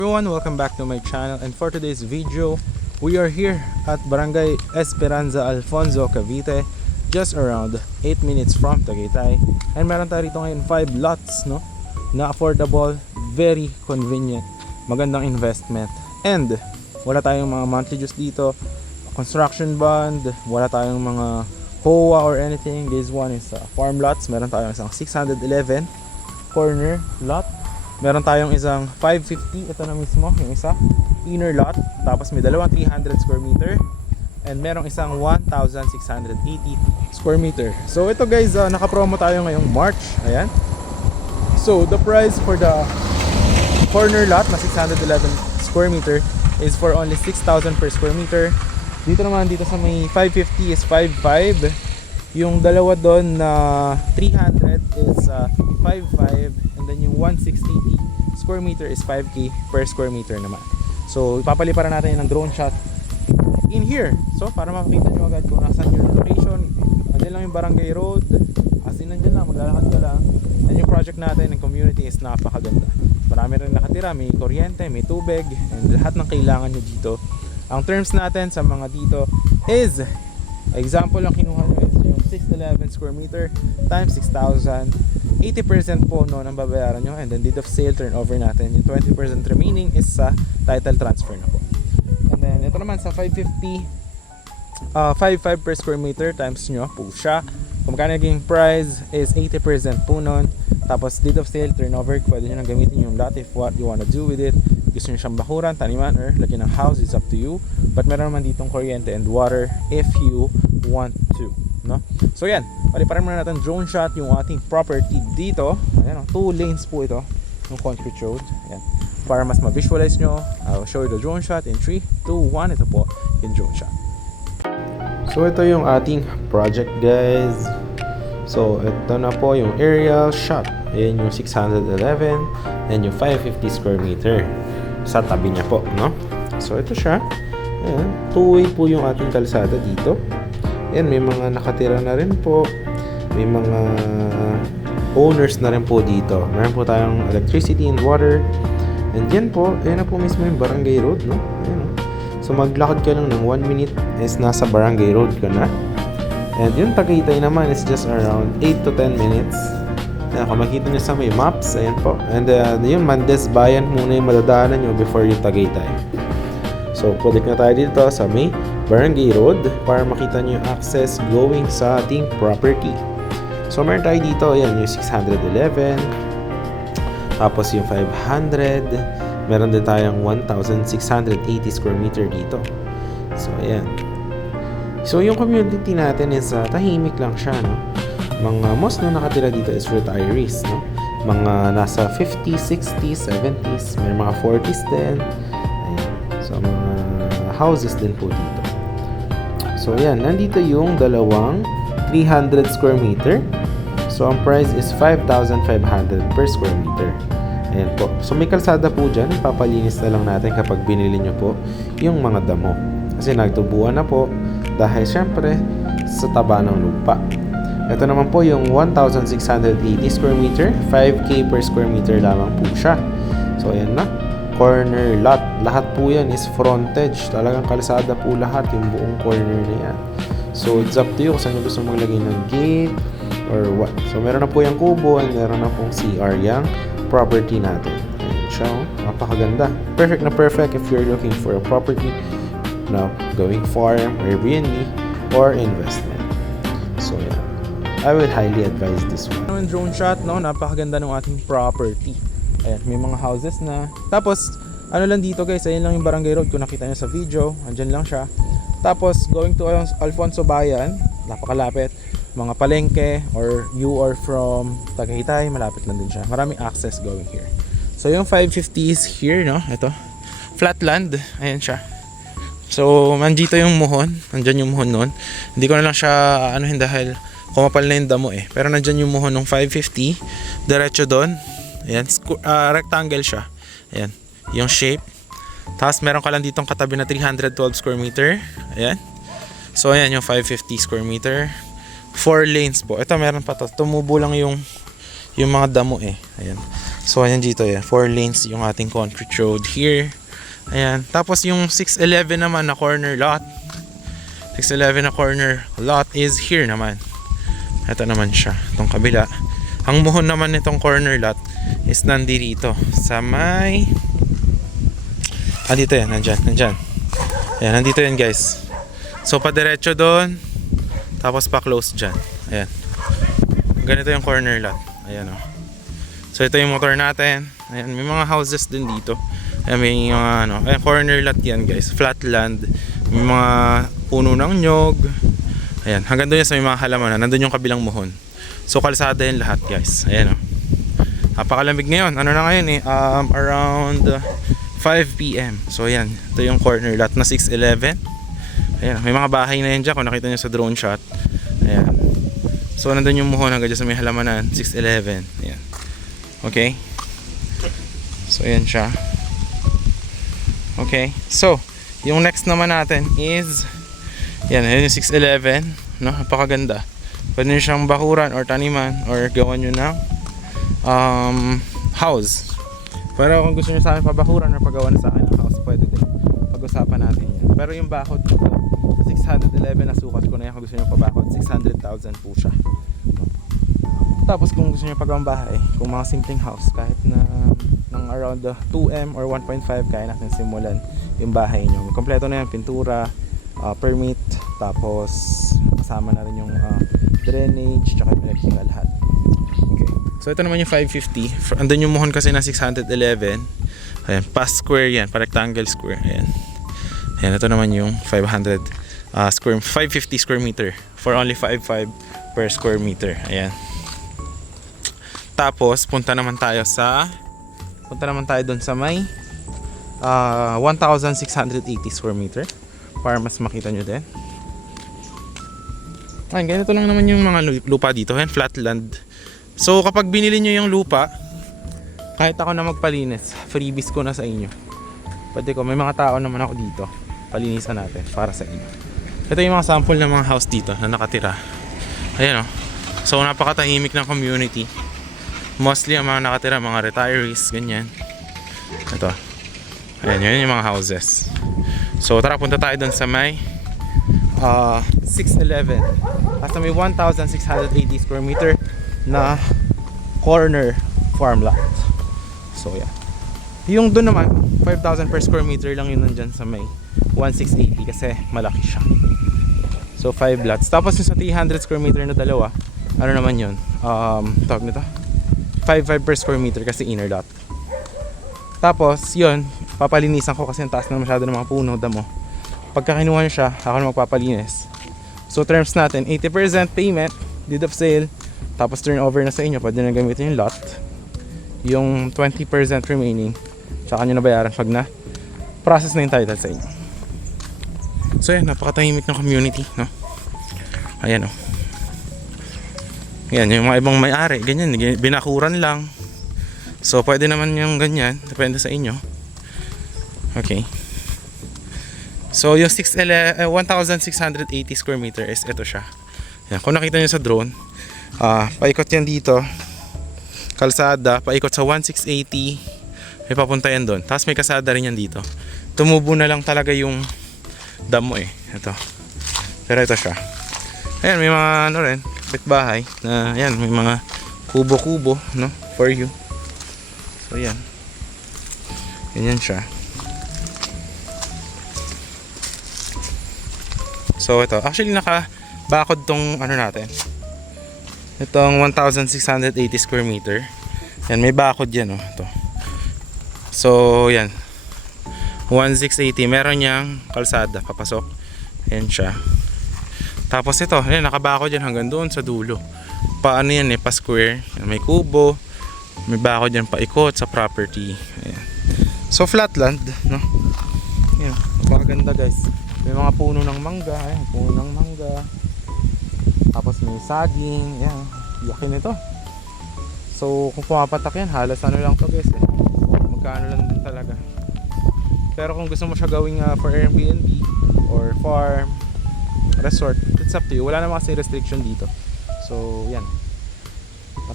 Everyone, welcome back to my channel, and for today's video we are here at Barangay Esperanza, Alfonso, Cavite, just around 8 minutes from Tagaytay. And meron tayo rito ngayon 5 lots, no, na affordable, very convenient, magandang investment, and wala tayong mga monthly dues dito, construction bond, wala tayong mga HOA or anything. This one is farm lots. Meron tayong isang 611 corner lot, meron tayong isang 550, ito na mismo yung isa, inner lot, tapos may dalawang 300 square meter, and merong isang 1,680 square meter. So ito guys, naka-promo tayo ngayong March. Ayan. So the price for the corner lot na 611 square meter is for only 6,000 per square meter. Dito naman, dito sa may 550 is 5,500. Yung dalawa doon na 300 is 5,500. And then yung 1,680 square meter is 5K per square meter naman. So ipapaliparan natin ng drone shot in here. So para makita nyo agad kung nasan yung location. Andyan lang yung barangay road. As in, nandyan lang, maglalakad ka lang. And yung project natin ng community is napakaganda. Marami rin nakatira, may kuryente, may tubig, and lahat ng kailangan nyo dito. Ang terms natin sa mga dito is, example lang kinuha nyo is yung 611 square meter times 6,000. 80% po noon ang babayaran nyo, and then deed of sale turnover natin. Yung 20% remaining is sa title transfer na po. And then ito naman sa 550, 5,500 per square meter times nyo po siya. Kung magkano naging price is 80% po noon. Tapos deed of sale turnover, pwede nyo nang gamitin yung lot if what you wanna do with it. Gusto nyo siyang bakuran, taniman, or lagyan ng house, it's up to you. But meron naman ditong kuryente and water if you want to, no? So yan, paliparan muna natin drone shot yung ating property dito. Ayan, 2 lanes po ito, yung concrete road. Ayan. Para mas ma-visualize nyo, I'll show you the drone shot in 3, 2, 1. Ito po yung drone shot. So ito yung ating project guys. So ito na po yung aerial shot. Ayan yung 611 and yung 550 square meter sa tabi niya po, no? So ito siya. Ayan, two-way po yung ating kalsada dito. Ayan, may mga nakatira na rin po. May mga owners na rin po dito. Meron po tayong electricity and water. And yan po, ayan na po mismo yung barangay road, no? Ayan. So maglakad ka lang ng 1 minute is nasa barangay road ka na. And yung Tagaytay naman is just around 8 to 10 minutes. Ayan, kung makita nyo sa may maps, ayan po. And yung Mandes Bayan muna yung madadaanan nyo before yung Tagaytay. So pwede na tayo dito sa may barangay road para makita nyo yung access going sa ating property. So meron tayo dito, ayan yung 611. Tapos yung 500. Meron din tayong 1,680 square meter dito. So ayan. So yung community natin is tahimik lang siya, no? Mga most na nakatira dito is retirees, no? Mga nasa 50s, 60s, 70s, may mga 40s din. Ayan. So mga houses din po dito. So ayan, nandito yung dalawang 300 square meter. So ang price is 5,500 per square meter. Ayan po. So may kalsada po dyan. Papalinis na lang natin kapag binili nyo po yung mga damo. Kasi nagtubuan na po dahil syempre sa taba ng lupa. Ito naman po yung 1,680 square meter. 5K per square meter lamang po siya. So ayan na. Corner lot. Lahat po yan is frontage. Talagang kalsada po lahat. Yung buong corner na yan. So it's up to you kung saan nyo gusto maglagay ng gate or what. So meron na po yung kubo and meron na pong CR yung property natin. Ayan siya, oh. Napakaganda. Perfect na perfect if you're looking for a property now going farm, Airbnb, or investment. So yeah, I would highly advise this one. Yung drone shot, no, napakaganda ng ating property. Ayan, may mga houses na. Tapos, ano lang dito guys, ayun lang yung barangay road kung nakita nyo sa video. Andyan lang siya. Tapos, going to Alfonso Bayan, napakalapit. Mga palengke or you are from Tagaytay, malapit lang din siya. Maraming access going here. So yung 550 is here, no? Ito. Flatland. Ayan siya. So nandito yung muhon. Nandyan yung muhon nun. Hindi ko na lang siya anuhin dahil kumapal na yung damo eh. Pero nandyan yung muhon ng 550. Diretso doon. Ayan. Rectangle siya. Ayan. Yung shape. Tapos meron ka lang ditong katabi na 312 square meter. Ayan. So ayan yung 550 square meter. 4 lanes po. Ito meron pa to. Tumubo lang yung mga damo eh. Ayan. So ayan dito yan, 4 lanes yung ating concrete road here. Ayan, tapos yung 611 naman na corner lot. 611 na corner lot is here naman. Ito naman siya, itong kabila. Ang muhon naman nitong corner lot is nandito sa may dito yan, nandyan. Ayan, nandito yan guys. So padiretso doon, tapos pa-close dyan. Ayan. Ganito yung corner lot. Ayan o. So ito yung motor natin. Ayan, may mga houses din dito. Ayan, may mga ayan, corner lot yan guys. Flat land. May mga puno ng nyog. Ayan, hanggang doon yan sa may mga halaman. Nandun yung kabilang muhon. So kalsada yan lahat guys. Ayan o. Napakalamig ngayon. Ano na ngayon eh? Around 5 PM. So ayan, ito yung corner lot na 611. Ayan, may mga bahay na yan dyan kung nakita nyo sa drone shot. Ayan. So nandun yung muhon hanggang dyan sa may halamanan. 611. Ayan. Okay. So ayan siya. Okay. So yung next naman natin is yan, yung 611. No? Napakaganda. Pwede nyo siyang bakuran or taniman or gawan nyo ng house. Pero kung gusto nyo sa akin pabakuran or pagawa na sa akin ng house, pwede din. Pag-usapan natin yan. Pero yung bakod dito, sa 611 na sukat ko na yan. Kung gusto nyo pabakod, 600,000 po siya. Tapos kung gusto nyo pagawang bahay, kung mga simpleng house, kahit na ng around 2M or 1.5, kaya natin simulan yung bahay nyo. Kompleto na yan, pintura, permit, tapos kasama na rin yung drainage, tsaka electrical lahat. Okay. So ito naman yung 550. Andun yung muhon kasi na 611. Ayan, pa square yan, pa rectangle square. Ayan. Ayan, ito naman yung 550 square meter for only 5.5 per square meter. Ayan. Tapos punta naman tayo doon sa may 1,680 square meter para mas makita nyo din. Ayan, ganito lang naman yung mga lupa dito. Ayan, flat land. So kapag binili nyo yung lupa, kahit ako na magpalinis, freebies ko na sa inyo. Pwede ko, may mga tao naman ako dito, palinisan natin para sa inyo. Ito yung mga sample ng mga house dito na nakatira. Ayan o. So napakatahimik ng community. Mostly ang mga nakatira, mga retirees, ganyan. Ito. Ayan, yun yung mga houses. So tara, punta tayo dun sa may 611. At may 1,680 square meter na corner farm lot. So yeah. Yung dun naman, 5,000 per square meter lang yun nandyan sa may 1,680 kasi malaki siya. So 5 lots. Tapos yung sa 300 square meter na dalawa, ano naman yun? Tawag nito? 5.5 per square meter kasi inner lot. Tapos yun, papalinisan ko kasi ang taas na masyado ng mga puno, damo. Pagka kinuha nyo siya, ako na magpapalinis. So terms natin, 80% payment, deed of sale, tapos turnover na sa inyo, pwede na gamitin yung lot. Yung 20% remaining, tsaka nyo na bayaran pag na process na yung title sa inyo. So yan, napakatahimik ng community, no? Ayan o. Yan, yung mga ibang may-ari, ganyan, binakuran lang. So pwede naman yung ganyan, depende sa inyo. Okay. So yung 1,680 square meter is ito siya. Yan, kung nakita nyo sa drone, paikot yan dito, kalsada, paikot sa 1,680, may papunta yan doon. Tapos may kasada rin yan dito. Tumubo na lang talaga yung damo eh. Ito. Pero ito siya. Ayan, may mga ano rin, bahay na yan, may mga kubo-kubo, no, for you. So yan. Ganyan siya. So ito, actually nakabakod tong ano natin. Itong 1,680 square meter. Yan, may bakod yan, oh. Ito. So yan. 1,680, meron niyang kalsada papasok. Yan siya. Tapos ito, yan, nakabakod yan hanggang doon sa dulo. Paano yan eh, pa square. Yan, may kubo. May bakod yan paikot sa property. Ayan. So flat land, no? Yan, napakaganda guys. May mga puno ng mangga, ayan, puno ng mangga. Tapos may saging, ayan, yakin ito. So kung pumapatak yan, halos ano lang to guys eh. Magkano lang din talaga. Pero kung gusto mo siya gawing for Airbnb or farm, resort, it's up to you. Wala namang kasi restriction dito. So yan,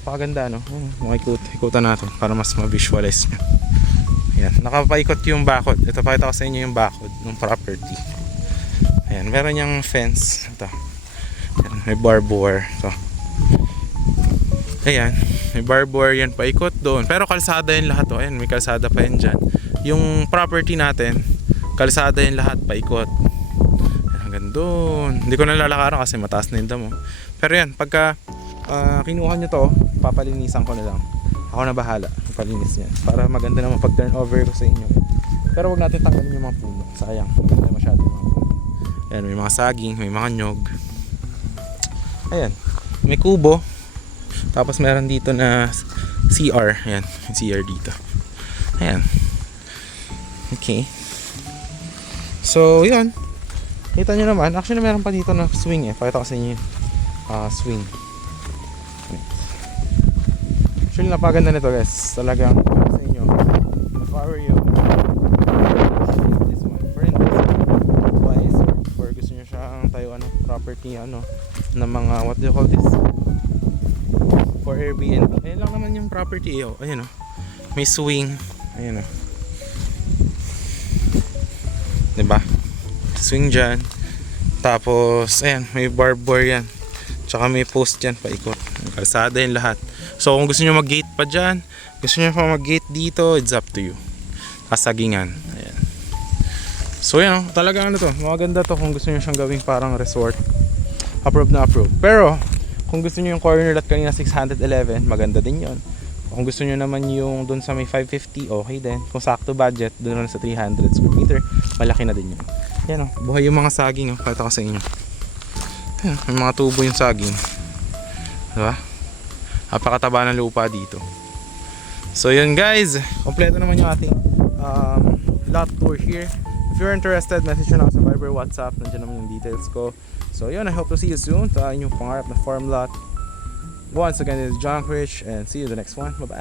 Napakaganda, no? Ikutan natin para mas ma-visualize nyo. Ayan, nakapaikot yung bakod. Ito, pakita ko sa inyo yung bakod ng property. Ayan, meron niyang fence. Ito. Ayan, may barbed wire. Ito. Ayan, may barbed wire yan, paikot doon. Pero kalsada yung lahat, oh. Ayan, may kalsada pa yan dyan. Yung property natin, kalsada yung lahat, paikot. Ayan, hanggang doon. Hindi ko nalalakaran kasi mataas na yung damo. Pero yan, pagka kinuha nyo to, papalinisan ko na lang. Ako na bahala, palinis niya. Para maganda naman pag turn over ko sa inyo. Pero wag natin tanggalin yung mga puno. Sayang, maganda masyado yung mga puno. Ayan, may mga saging, may mga nyog. Ayan, may kubo. Tapos meron dito na CR. Ayan, yung CR dito. Ayan. Okay. So, yun. Kita nyo naman. Actually, meron pa dito na swing eh. Pakita ko sa inyo yun. Swing. Actually, napaganda nito guys. Talagang sa inyo. If I were you, this one. For investment-wise, or gusto nyo siyang tayo property, na mga, what do you call this? For Airbnb. Ayun lang naman yung property. Ayun, may swing. Ayun, diba? Swing dyan. Tapos, ayan, may barbed wire yan. Tsaka may post dyan, paikot. Kalsada yung lahat. So kung gusto nyo mag-gate pa dyan, gusto nyo pa mag-gate dito, it's up to you. Kasagingan. Ayan. So yan, talagang to, maganda to kung gusto nyo siyang gawing parang resort. Approve na approve. Pero kung gusto nyo yung corner lot kanina 611, maganda din yon. Kung gusto nyo naman yung dun sa may 550, okay din. Kung sakto budget, dun na sa 300 square meter, malaki na din yun. Yan buhay yung mga saging, pakita ko sa inyo. Ayan, may mga tubo yung saging. Diba? Napakataba ng lupa dito. So yun guys, kompleto naman yung ating lot tour here. If you're interested, message nyo na ako sa Viber, WhatsApp, nandiyan naman yung details ko. So yun, I hope to see you soon sa inyong pangarap na farm lot. Once again, this is John Rich and see you in the next one. Bye bye.